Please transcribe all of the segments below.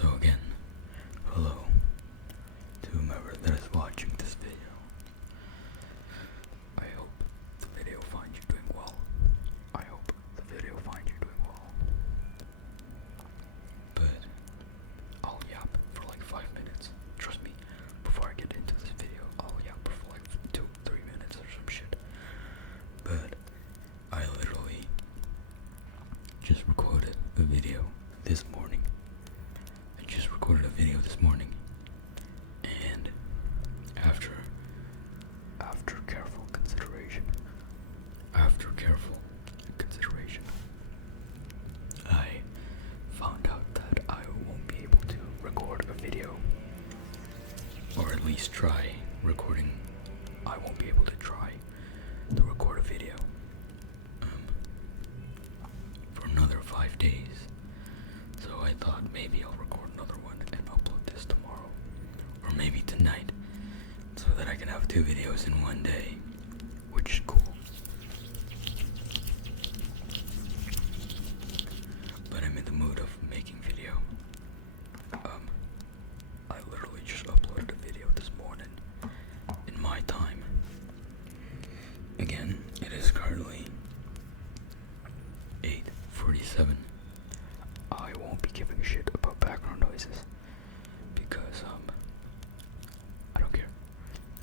So again, hello to whomever that is watching this video. I hope the video finds you doing well. I hope the video finds you doing well. But I'll yap for like 5 minutes. Trust me, before I get into this video, I'll yap for like 2-3 minutes or some shit. But I literally just recorded a video this morning. And after careful consideration, I found out that I won't be able to record a video, or at least try recording. I won't be able to try to record a video for another 5 days. So I thought maybe I'll record another one and upload this tomorrow, or maybe tonight, so that I can have 2 videos in one day, which is cool. But I'm in the mood of making video. I literally just uploaded a video this morning in my time. Again, it is currently 8:47. I won't be giving a shit about background noises because I don't care.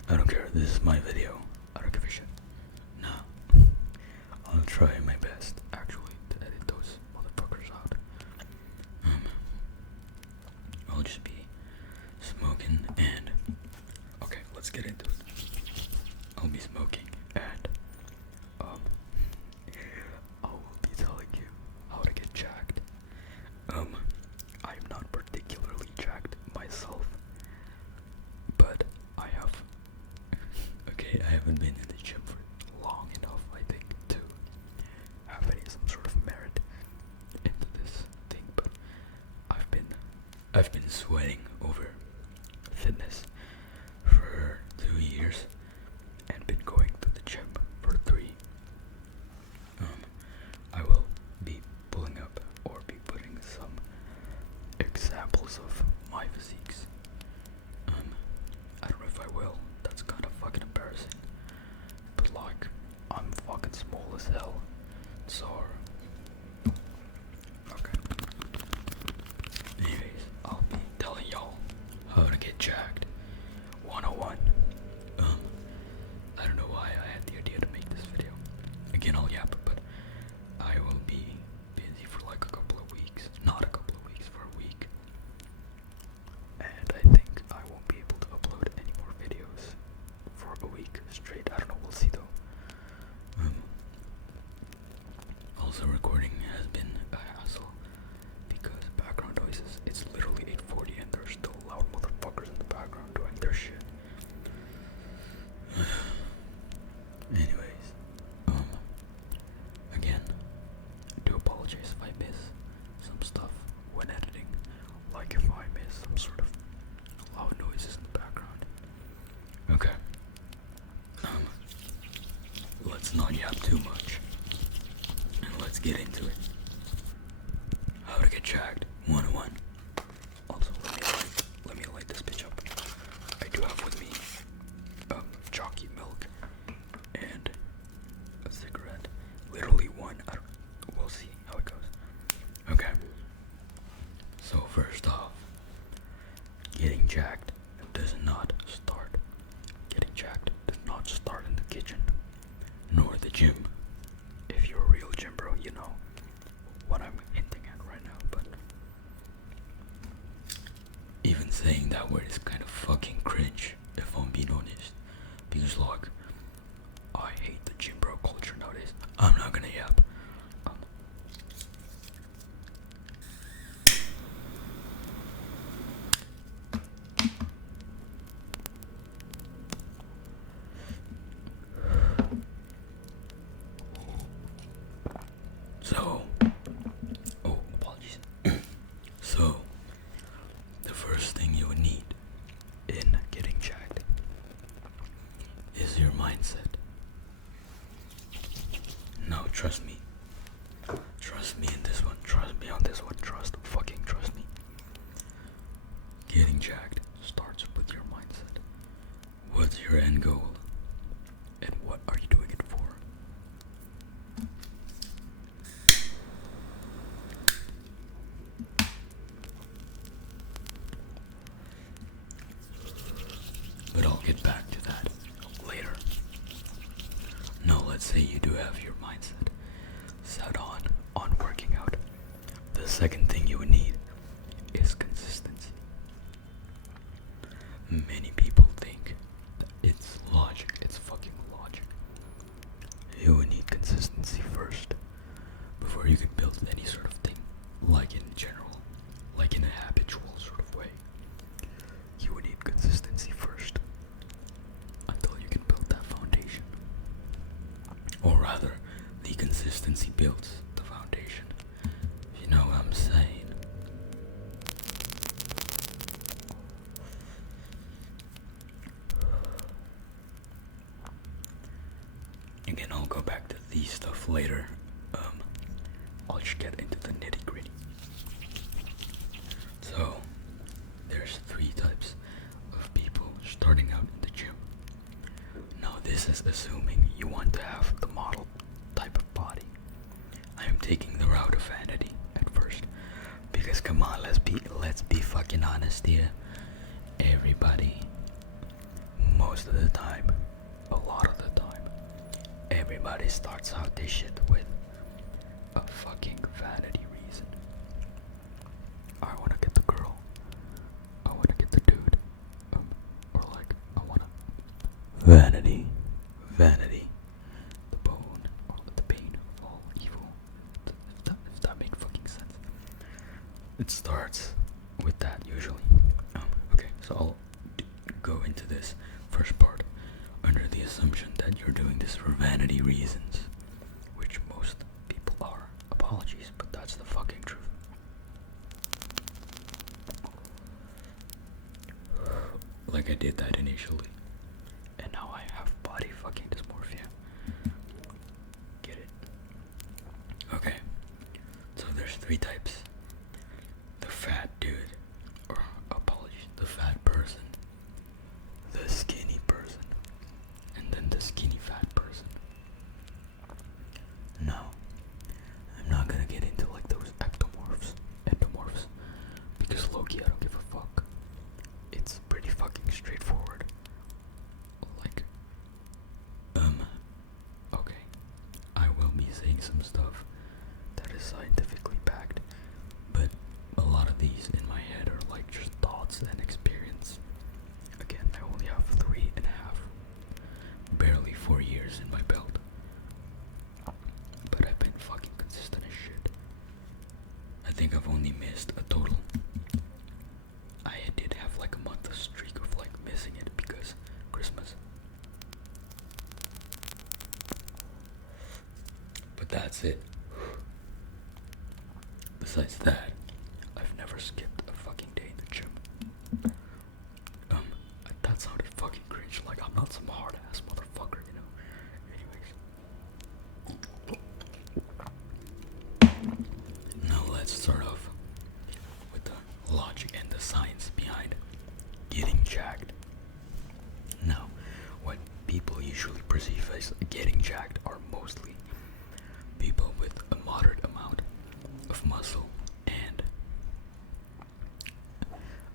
I don't care. This is my video. I don't give a shit. Nah. I'll try my best actually to edit those motherfuckers out. I'll just be smoking and okay, let's get into it. I'll be smoking and I will be telling you how to get jacked. I'm not particularly jacked myself, but I have. Okay, I haven't been in the gym for long enough, I think, to have some sort of merit into this thing. But I've been sweating over fitness for 2 years and been going to the gym for 3. I will be pulling up or be putting some examples of my physiques. I don't know if I will. That's kind of fucking embarrassing. But like, I'm fucking small as hell. So okay. Anyways, I'll be telling y'all how to get jacked. 101. I don't know why I had the idea to make this video. Again, I'll yap, but I will be busy for like a couple of weeks. Not a couple of weeks, for a week. And I think I won't be able to upload any more videos for a week straight. I don't know, we'll see though. Also, recording has been a hassle because background noises. It's literally 8:40 and there's still loud motherfuckers in the background doing their shit. Anyways, again, I do apologize if I miss some stuff when editing, like if I miss some sort of loud noises in the background. Okay. Let's not yap too much, and let's get into it. How to get jacked 101. Also, let me light this bitch up. I do have with me chalky milk and a cigarette. Literally one. We'll see how it goes. Okay. So first off, getting jacked does not start. Getting jacked does not start in the kitchen, nor the gym. If you're a real gym bro, you know what I'm hinting at right now. But even saying that word is kind of fucking cringe, if I'm being honest. Because like, I hate the gym bro culture nowadays. I'm not gonna yap. So, apologies. So, the first thing you would need in getting jacked is your mindset. No, trust me. Trust me in this one. Trust me on this one. Trust me. getting jacked starts with your mindset. What's your end goal? And what are you doing it for? But I'll get back to that later. Now let's say you do have your mindset set on working out. The second thing you would need is consistency. Many people think that it's logic, it's fucking logic. You would need consistency first before you can build any sort of thing, like in general, like in a habitual sort of way. You would need consistency first until you can build that foundation. Or rather, the consistency builds the foundation. You know what I'm saying? Again, I'll go back to these stuff later. I'll just get into the nitty gritty. So, there's 3 types of people starting out in the gym. Now, this is assuming you want to have the model type of body. I am taking the route of vanity at first, because come on, let's be fucking honest here. Everybody, most of the time, a lot of the time, everybody starts out this shit with a fucking vanity reason. I wanna get the girl. I wanna get the dude. Or like, I wanna vanity. Vanity. The bone or the pain of all evil. If that made fucking sense. It starts with that usually. Okay, so I'll go into this first part under the assumption that you're doing this for vanity reasons, which most people are. Apologies, but that's the fucking truth. Like I did that initially, and now I have body fucking dysmorphia. Get it? Okay, so there's 3 types. The fat dude, or apologies, the fat person, the skinny person, and then the skinny fat person. Now, I'm not gonna get into like those endomorphs, because low-key I don't give a fuck. It's pretty fucking straightforward. Like, okay, I will be saying some stuff that is scientifically backed, but a lot of these in my head are like just thoughts and experience. Again, I only have 3.5, barely 4 years in my belt, but I've been fucking consistent as shit. I think I've only missed a total. I did have like a month streak of like missing it because Christmas. But that's it. Besides that, I've never skipped a fucking day in the gym. That sounded fucking cringe. Like I'm not some hard ass motherfucker, you know. Anyways. Now let's start off with the logic and the science behind getting jacked. Now, what people usually perceive as getting jacked are mostly people with a moderate amount of muscle and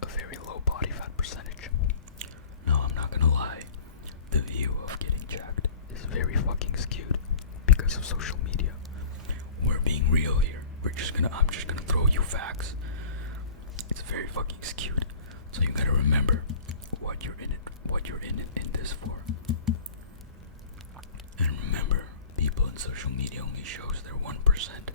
a very low body fat percentage. Now, I'm not gonna lie, the view of getting jacked is very fucking skewed because of social media. We're being real here. I'm just gonna throw you facts. It's very fucking skewed. So you gotta remember what you're in this for. And remember, people in social media only shows their 1%.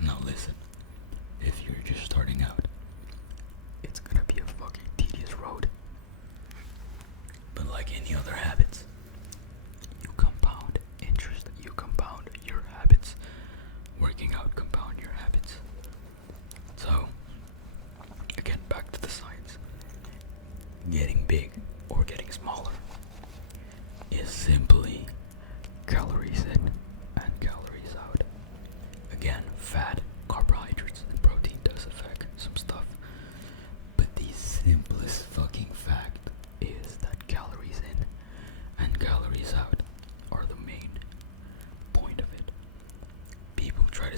Now listen, if you're just starting out, it's gonna be a fucking tedious road. But like any other habits, you compound interest, you compound your habits. Working out compound your habits. So, again, back to the science. Getting big or getting smaller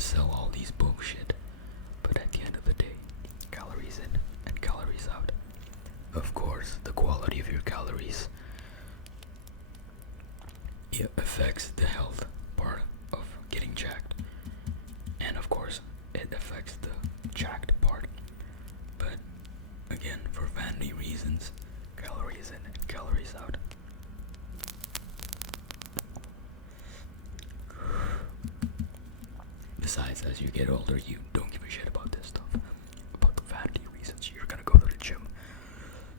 sell all these bullshit, but at the end of the day, calories in and calories out. Of course, the quality of your calories, it affects the health part of getting jacked, and of course it affects the jacked part. But again, for vanity reasons, calories in and calories out. Besides, as you get older, you don't give a shit about this stuff, about the vanity reasons. You're gonna go to the gym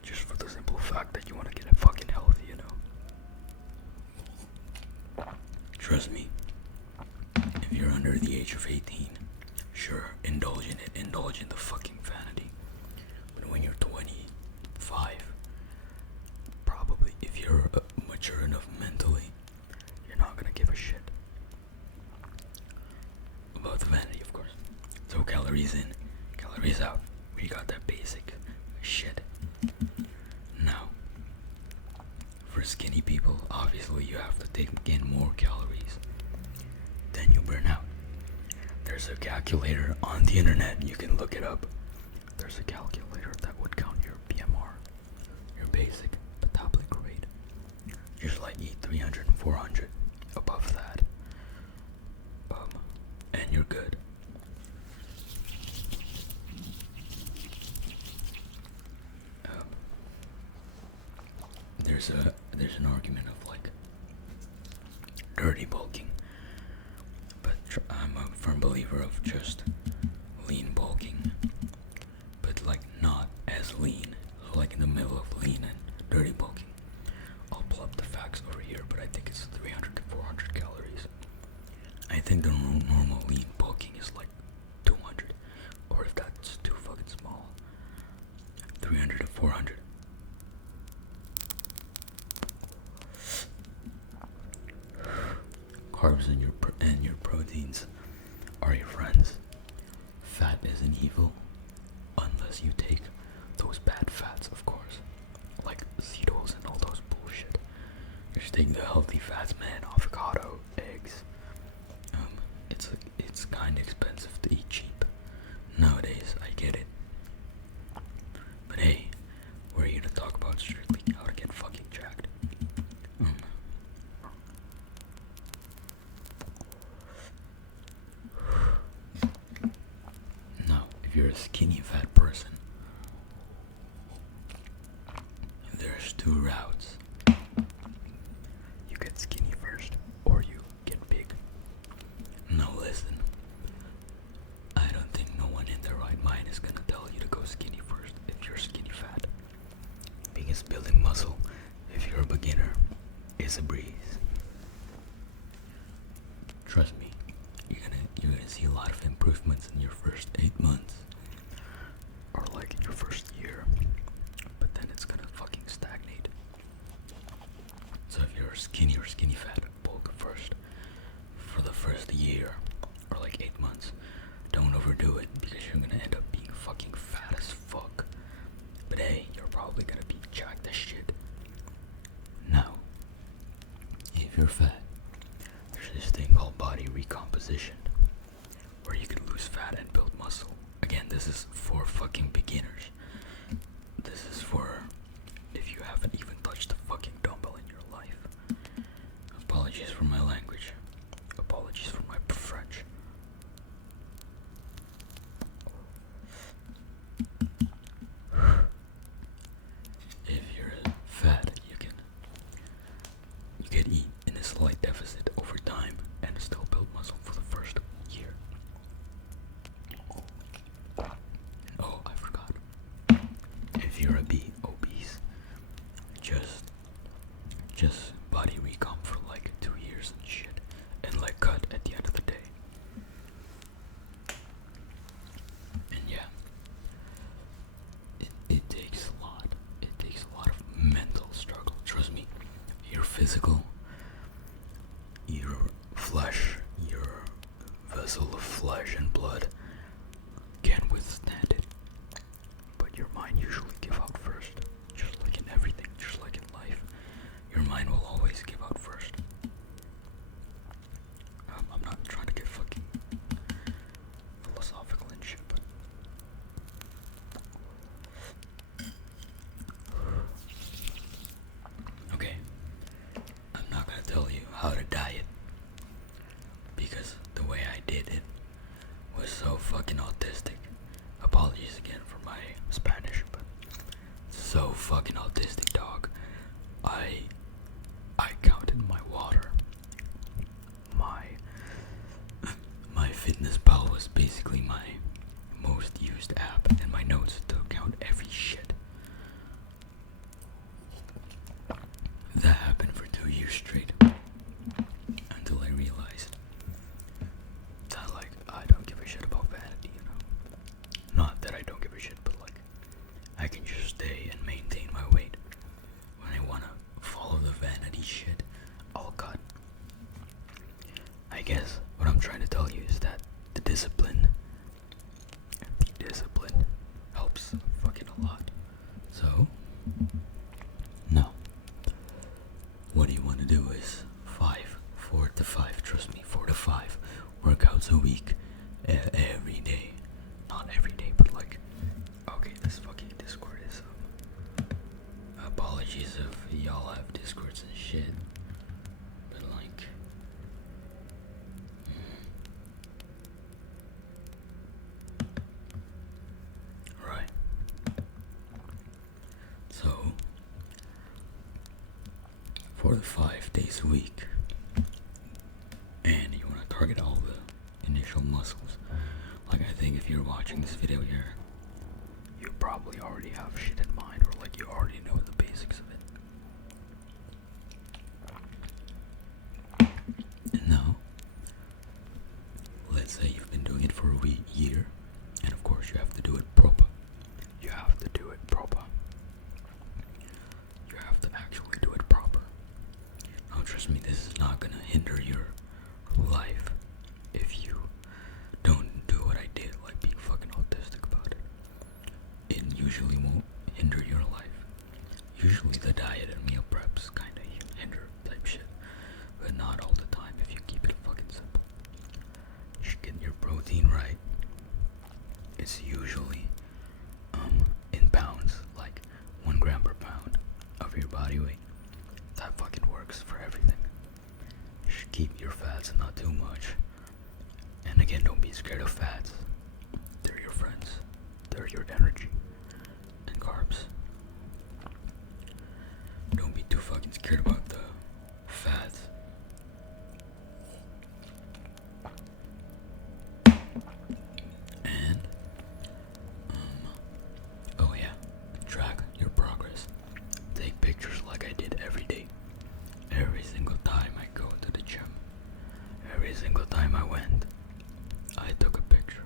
just for the simple fact that you want to get fucking healthy, you know. Trust me, if you're under the age of 18, sure, indulge in it, indulge in the fucking vanity. But when you're 25, probably, if you're mature enough mentally, you're not gonna give a shit about the vanity, of course. So calories in, calories out. We got that basic shit. Now, for skinny people, obviously you have to take in more calories. Then you burn out. There's a calculator on the internet, you can look it up. There's a calculator that would count your BMR, your basic metabolic rate. Just like eat 300 and 400. Above that, and you're good. There's an argument of like dirty bulking, but I'm a firm believer of just lean bulking, but like not as lean, so like in the middle of lean and dirty bulking. I'll pull up the facts over here, but I think it's 300 to 400 calories. I think the normal lean bulking is like 200, or if that's too fucking small, 300 to 400. Carbs and your proteins are your friends. Fat isn't evil, unless you take those bad fats, of course, like Cetos and all those bullshit. Just take the healthy fats, man. Avocado, eggs. It's kind of expensive to eat cheap nowadays. I get it, but hey, we're here to talk about strictly how to get fucking jacked. Now, if you're a skinny fat person, there's two routes. You get skinny first, or you get big. Now listen, I don't think no one in their right mind is gonna tell you to go skinny first if you're skinny fat. Because building muscle, if you're a beginner, is a breeze. Trust me, you're gonna see a lot of improvements in your first 8 months, or like in your first year, but then it's gonna fucking stagnate. So if you're skinny or skinny fat, bulk first for the first year, or like 8 months. Don't overdo it, because you're gonna end up being fucking fat as fuck. But hey, you're probably gonna be jacked as shit. Now, if you're fat, there's this thing called body recomposition, where you can lose fat and build muscle. Again, this is for fucking beginners. This is for if you haven't even touched a fucking dumbbell in your life. Apologies for my language. Apologies for my French. If you're fat, you can eat in a slight deficit over time and still build muscle for the first year. Oh, I forgot. If you're obese, just body recomp for like 2 years and shit, and like cut at the end of the day. And yeah, it takes a lot. It takes a lot of mental struggle. Trust me, your physical, your flesh, your vessel of flesh and blood can withstand it, but your mind usually give out first. Just like in everything, just like in life, your mind will always give out first. I'm not trying to get fucking did it was so fucking autistic. Apologies again for my Spanish, but so fucking autistic, dog. I counted my water. My Fitness Pal was basically my most used app in my notes to count every shit. That happened for 2 years straight until I realized that, like, I don't give a shit about vanity, you know? Not that I don't give a shit, but like, I can just stay and maintain my weight. When I wanna follow the vanity shit, I'll cut. I guess what I'm trying to tell you is that the discipline helps fucking a lot. So, now, what you want to do is 4 to 5, trust me, 4 to 5 workouts a week, every day. Not every day, but like, okay, this fucking Discord is, apologies if y'all have Discords and shit, but like, right. So, 4 to 5 days a week, and you want to target all the initial muscles. Like, I think if you're watching this video here, you probably already have shit in mind, or like you already know the basics of it. And now, let's say you've been doing it for a year, and of course you have to do it proper. You have to do it proper. You have to actually do it proper. Now trust me, this is not gonna hinder your life if you don't do what I did, like being fucking autistic about it. It usually won't hinder your life. Usually the diet and meal preps kinda hinder type shit, but not all the time if you keep it fucking simple. You should get your protein right. It's usually in pounds, like 1 gram per pound of your body weight. That fucking works for everything. You should keep your fats not too much. And again, don't be scared of fats. They're your friends. They're your energy. And carbs. Don't be too fucking scared about the fats. And, oh yeah, track your progress. Take pictures like I did every day. Every single time I go to the gym. Every single time I went, I took a picture.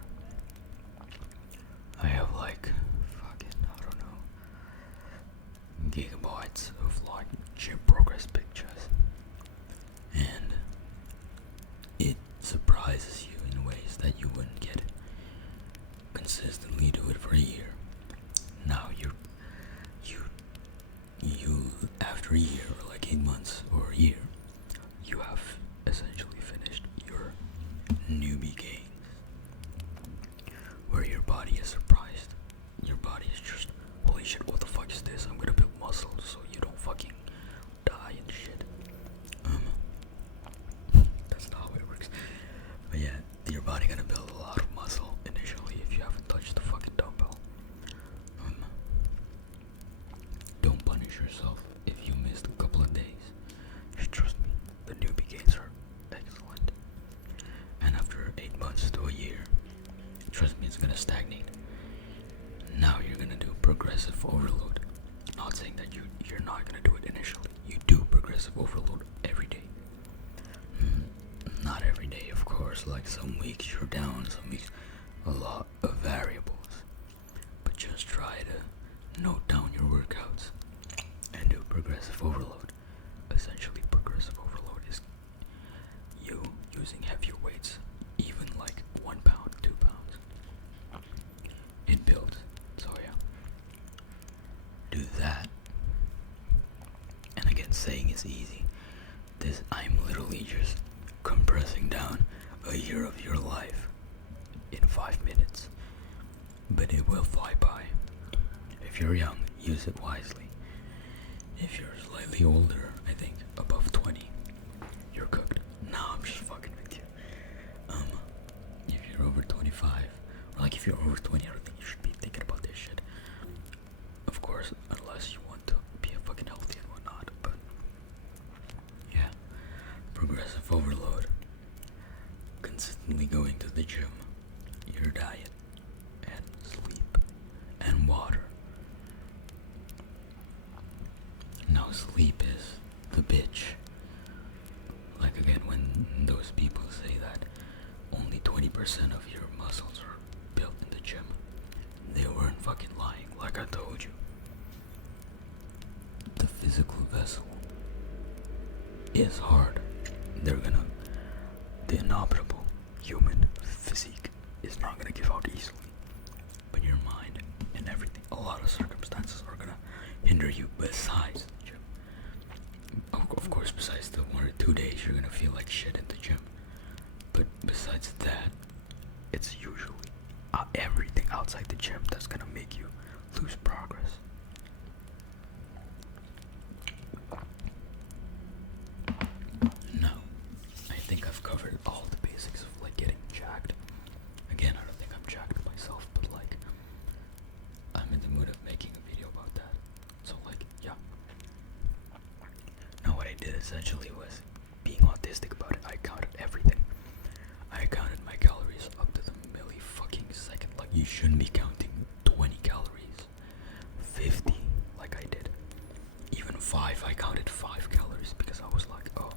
I have like fucking, I don't know, gigabytes of like gym progress pictures. And it surprises you in ways that you wouldn't get consistently do it for a year. Now you after a year, or like 8 months or a year, you have essentially finished your newbie gains, where your body is surprised. Your body is just, holy shit, what the fuck is this? I'm gonna build muscle so you don't fucking die and shit. That's not how it works. But yeah, your body gonna build a lot of muscle initially if you haven't touched the fucking dumbbell. Don't punish yourself if you missed a couple of days. Just trust me, the newbie gains are excellent. And after 8 months to a year, trust me, it's gonna stagnate. Now you're gonna do progressive overload. Not saying that you're not gonna do it initially. You do progressive overload every day. Not every day, of course. Like some weeks you're down, some weeks a lot of variables. But just try to note down your workouts and do progressive overload. Essentially, progressive overload is you using heavier weights, even like 1 pound, 2 pounds. It builds. So yeah, do that. And again, saying it's easy. I'm literally just compressing down a year of your life in 5 minutes. But it will fly by. If you're young, use it wisely. If you're slightly older, I think above 20, you're cooked. No, I'm just fucking with you. 25, or like if you're over 20, I don't think you should be thinking about this shit. Of course, unless you want to be a fucking healthy and whatnot, but yeah. Progressive overload. Consistently going to the gym, your diet, and sleep, and water. Now sleep is the bitch. Like again, when those people say that only 20% of your muscles are built in the gym, they weren't fucking lying, like I told you. The physical vessel is hard. The inobtable human physique is not gonna give out easily. But your mind and everything, a lot of circumstances are gonna hinder you besides the gym. Of course, besides the 1 or 2 days you're gonna feel like shit at the gym. But besides that, it's usually everything outside the gym that's gonna make you lose progress. Now, I think I've covered all the basics of like getting jacked. Again, I don't think I'm jacked myself, but like I'm in the mood of making a video about that. So like, yeah. Now what I did essentially was, being autistic about it, I counted everything. I counted my calories up to the milli fucking second. Like, you shouldn't be counting 20 calories. 50, like I did. Even 5, I counted 5 calories because I was like, oh,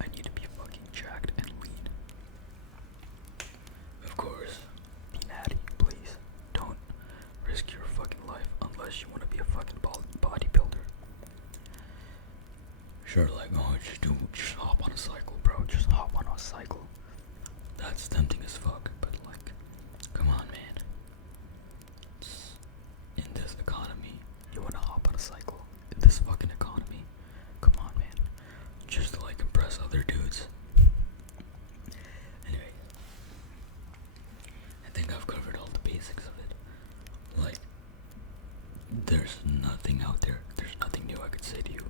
I need to be fucking jacked and lean. Of course, be natty, please. Don't risk your fucking life unless you want to be a fucking bodybuilder. Sure, like, oh, just hop on a cycle, bro. Just hop on a cycle. That's tempting as fuck, but like, come on, man. In this economy, you wanna hop on a cycle? In this fucking economy? Come on, man. Just to like impress other dudes. Anyway, I think I've covered all the basics of it. Like, there's nothing out there, there's nothing new I could say to you.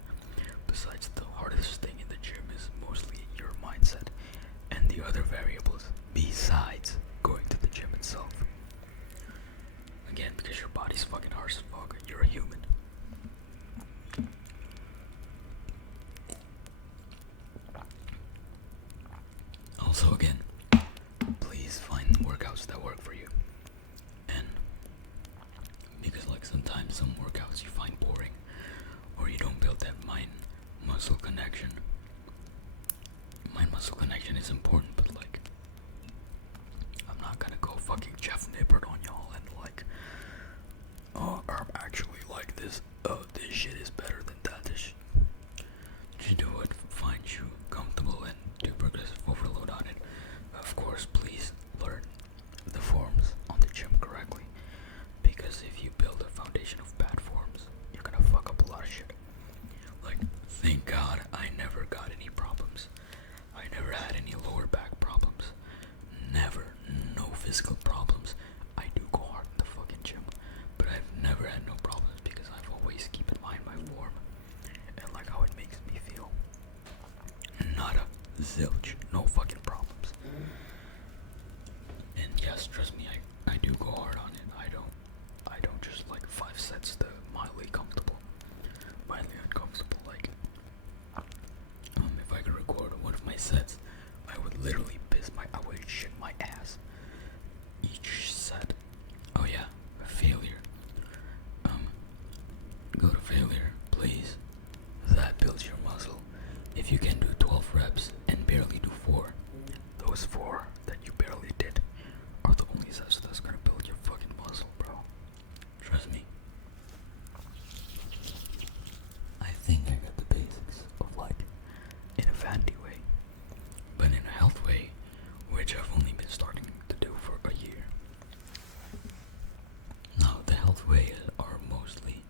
Besides, the hardest thing in the gym is mostly your mindset and the other variables besides going to the gym itself. Again, because your body's fucking hard as fuck, you're a human. Also, again, please find workouts that work for you. And because like sometimes some workouts you find boring, or you don't build that mind-muscle connection. Mind-muscle connection is important, but like, I'm not gonna go fucking Jeff Nippert on y'all and like, oh, I'm actually like this. Oh, this shit is better than that. Just do what finds you comfortable and do progressive overload on it. Of course, please learn the forms on the gym correctly, because if you build a foundation of bad forms, you're gonna fuck up a lot of shit. Like, thank God I never got any problems. I never had any lower back problems. Never. No physical problems. I do go hard in the fucking gym, but I've never had no problems because I've always keep in mind my form and like how it makes me feel. Not a zilch. No fucking problems. And yes, trust me, I do go hard on it. I don't just like 5 sets to mildly comfortable. Mildly uncomfortable, like if I could record one of my sets, I would literally I would shit my ass each set. Oh yeah, failure. Go to failure, please. That builds your muscle. If you can do 12 reps and barely do 4, those 4 that you barely did are the only sets that's gonna build your fucking muscle, bro. Trust me. I think I got the basics of like, in a vanity way, but in a health way, which I've only been starting to do for a year. Now, the health ways are mostly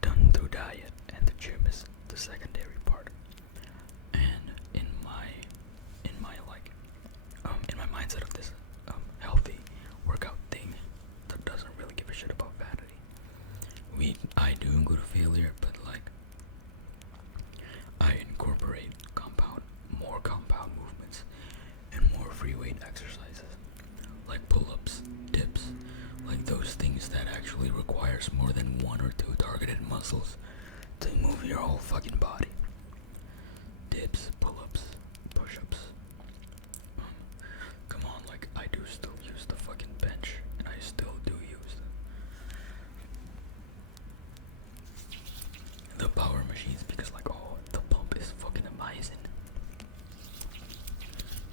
done through diet, and the gym is the secondary part. And in my mindset of this healthy workout thing that doesn't really give a shit about vanity, I do go to failure, but like, I incorporate more compound movements and more free weight exercises. those things that actually requires more than one or two targeted muscles to move your whole fucking body. Dips, pull-ups, push-ups. Come on, like, I do still use the fucking bench, and I still do use the power machines because, like, oh, the pump is fucking amazing.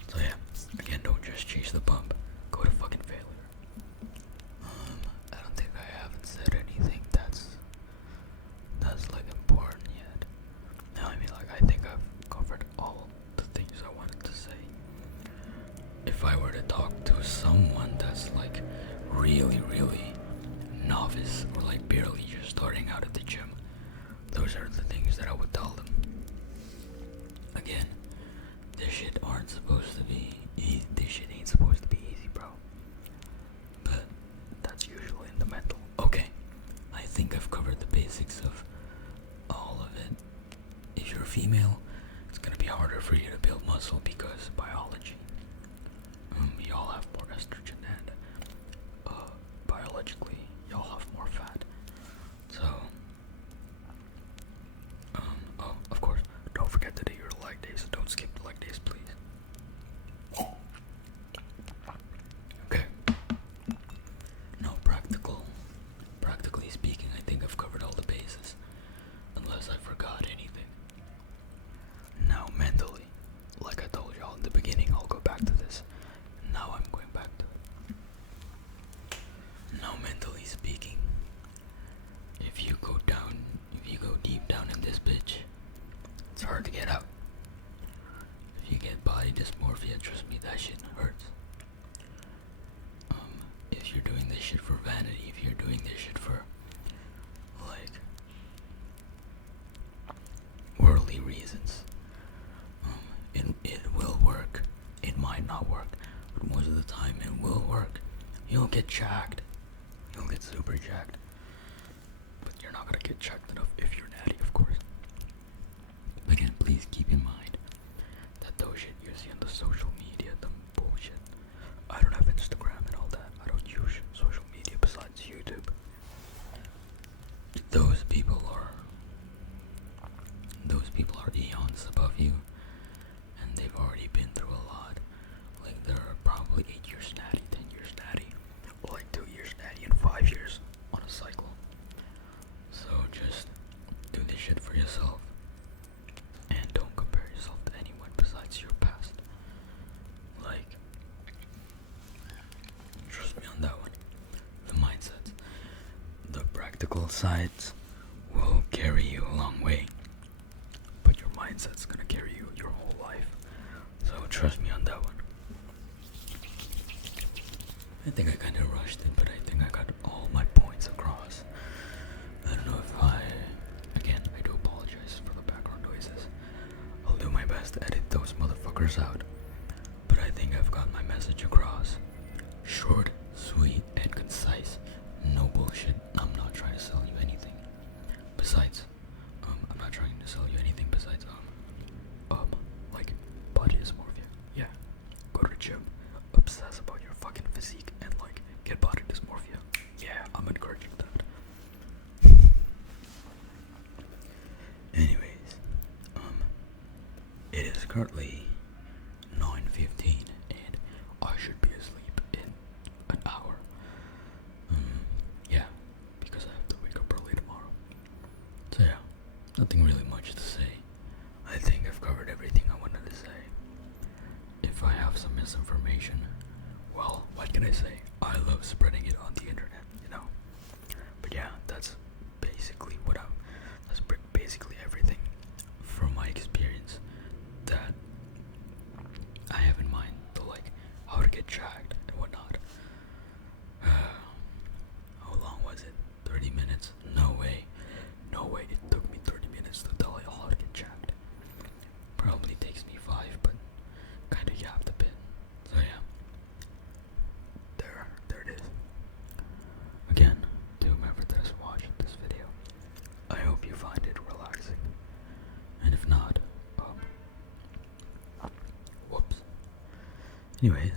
So yeah, again, don't just chase the pump, go to fucking failure. I don't think I haven't said anything that's like important yet. No, I mean, like, I think I've covered all the things I wanted to say. If I were to talk to someone that's like really novice or like barely just starting out at the gym, those are the things that I would tell them. Again, this shit aren't supposed to be easy. This shit ain't supposed to be easy, bro. But that's usually in the mental. Okay, I think I've covered the basics of all of it. If you're a female, it's gonna be harder for you to build muscle because biology. Y'all have more estrogen and biologically y'all have more fat. So, oh, of course, don't forget to do your leg days. Don't skip the leg days, please. Okay. No, practically speaking, I think I've covered all the bases, unless I forgot anything. Now, mentally, like I told y'all in the beginning, I'll go back to this. Now I'm going back to it. Now, mentally speaking, if you go deep down in this bitch, it's hard to get out. If you get body dysmorphia, trust me, that shit hurts. If you're doing this shit for vanity, if you're doing this shit for, like, worldly reasons, it will work. It might not work, but most of the time it will work. You'll get jacked. You'll get super jacked. But you're not gonna get jacked enough if you're natty, of course. Again, please keep in mind that those shit you see on the social media, the bullshit. I don't have Instagram and all that. I don't use social media besides YouTube. Those people are eons above you, and they've already been through a lot. Like, they're probably 8 years natty, 10 years natty, or like 2 years natty and 5 years on a cycle. So just do this shit for yourself, and don't compare yourself to anyone besides your past. Like, trust me on that one. The mindsets, the practical sides will carry you a long way, but your mindset's gonna carry you your whole life. So trust me on that one. I think I kind of rushed it, but I think I got all my points across. I don't know if again, I do apologize for the background noises. I'll do my best to edit those motherfuckers out, but I think I've got my message across. Short, sweet, and concise. No bullshit. I'm not trying to sell you anything. Besides, I'm not trying to sell you anything besides, like, body dysmorphia. Yeah, go to the gym, obsess about your fucking physique, and, like, get body dysmorphia. Yeah, I'm encouraging that. Anyways, it is currently 9:15, and I should be asleep in an hour. Yeah, because I have to wake up early tomorrow. So yeah, nothing really much to say. I think I've covered everything I wanted to say. If I have some misinformation, well, what can I say? I love spreading it on the internet, you know. But yeah, that's basically basically everything from my experience that I have in mind, to, like, how to get jacked and whatnot. How long was it? 30 minutes? No way. It took me 30 minutes to tell you how to get jacked. Probably takes me 5, but kinda yapped a bit. So yeah. There it is. Again, to whomever that's watching this video, I hope you find it relaxing. And if not, whoops. Anyways,